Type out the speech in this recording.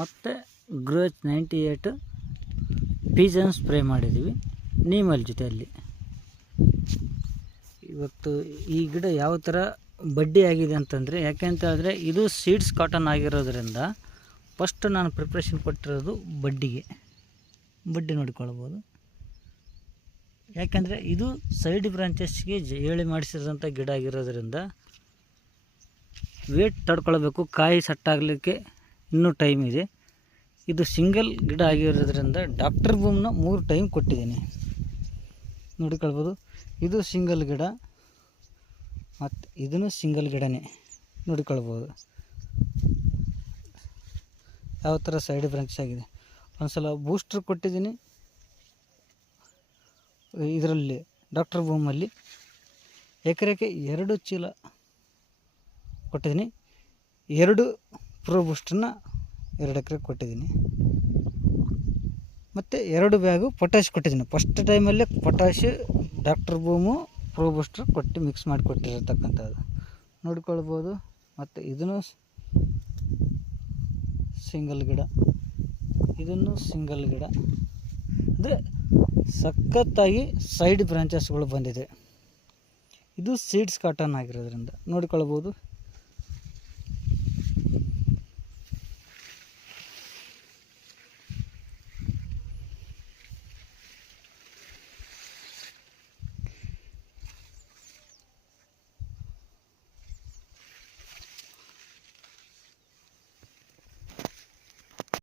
ಮತ್ತು ಗ್ರೋಚ್ 98 pigeon spray ಮಾಡಿದ್ದೀವಿ ನೀಮಲ್ ಜೊತೆಯಲ್ಲಿ. ಇವತ್ತು ಈ ಗಿಡ ಯಾವ ಥರ ಬಡ್ಡಿ ಆಗಿದೆ ಅಂತಂದರೆ, ಯಾಕೆ ಅಂತ ಹೇಳಿದ್ರೆ ಇದು ಸೀಡ್ಸ್ ಕಾಟನ್ ಆಗಿರೋದ್ರಿಂದ ಫಸ್ಟ್ ನಾನು ಪ್ರಿಪ್ರೇಷನ್ ಕೊಟ್ಟಿರೋದು ಬಡ್ಡಿ ನೋಡಿಕೊಳ್ಬೋದು. ಯಾಕೆಂದರೆ ಇದು ಸೈಡ್ ಬ್ರಾಂಚಸ್ಗೆ ಏಳಿ ಮಾಡಿಸಿದಂಥ ಗಿಡ ಆಗಿರೋದ್ರಿಂದ ವೇಟ್ ತಡ್ಕೊಳ್ಬೇಕು, ಕಾಯಿ ಸೆಟ್ಟಾಗಲಿಕ್ಕೆ ಇನ್ನೂ ಟೈಮ್ ಇದೆ. ಇದು ಸಿಂಗಲ್ ಗಿಡ ಆಗಿರೋದ್ರಿಂದ ಡಾಕ್ಟರ್ ಬೂಮ್ನ 3 ಟೈಮ್ ಕೊಟ್ಟಿದ್ದೀನಿ ನೋಡಿಕೊಳ್ಬೋದು. ಇದು ಸಿಂಗಲ್ ಗಿಡ ಮತ್ತು ಇದನ್ನು ಸಿಂಗಲ್ ಗಿಡನೇ ನೋಡಿಕೊಳ್ಬೋದು ಯಾವ ಥರ ಸೈಡ್ ಬ್ರಾಂಚ್ ಆಗಿದೆ. ಒಂದು ಸಲ ಬೂಸ್ಟ್ರ್ ಕೊಟ್ಟಿದ್ದೀನಿ ಇದರಲ್ಲಿ ಡಾಕ್ಟರ್ ಬೂಮಲ್ಲಿ, ಎಕರೆಗೆ 2 ಚೀಲ ಕೊಟ್ಟಿದ್ದೀನಿ. 2 ಪ್ರೋ ಬೂಸ್ಟ್ರನ್ನ 2 ಎಕರೆಗೆ ಕೊಟ್ಟಿದ್ದೀನಿ. ಮತ್ತು 2 ಬ್ಯಾಗು ಪೊಟ್ಯಾಶ್ ಕೊಟ್ಟಿದ್ದೀನಿ. ಫಸ್ಟ್ ಟೈಮಲ್ಲೇ ಪೊಟ್ಯಾಶ್ ಡಾಕ್ಟರ್ ಬೂಮು ಪ್ರೋ ಬೂಸ್ಟ್ರ್ ಕೊಟ್ಟು ಮಿಕ್ಸ್ ಮಾಡಿ ಕೊಟ್ಟಿರತಕ್ಕಂಥದ್ದು ನೋಡ್ಕೊಳ್ಬೋದು. ಮತ್ತು ಇದನ್ನು ಸಿಂಗಲ್ ಗಿಡ, ಇದನ್ನು ಸಿಂಗಲ್ ಗಿಡ. ಅಂದರೆ ಸಖತ್ತಾಗಿ ಸೈಡ್ ಬ್ರಾಂಚಸ್ಗಳು ಬಂದಿದೆ. ಇದು ಸೀಡ್ಸ್ ಕಾಟನ್ ಆಗಿರೋದ್ರಿಂದ ನೋಡ್ಕೊಳ್ಬೋದು.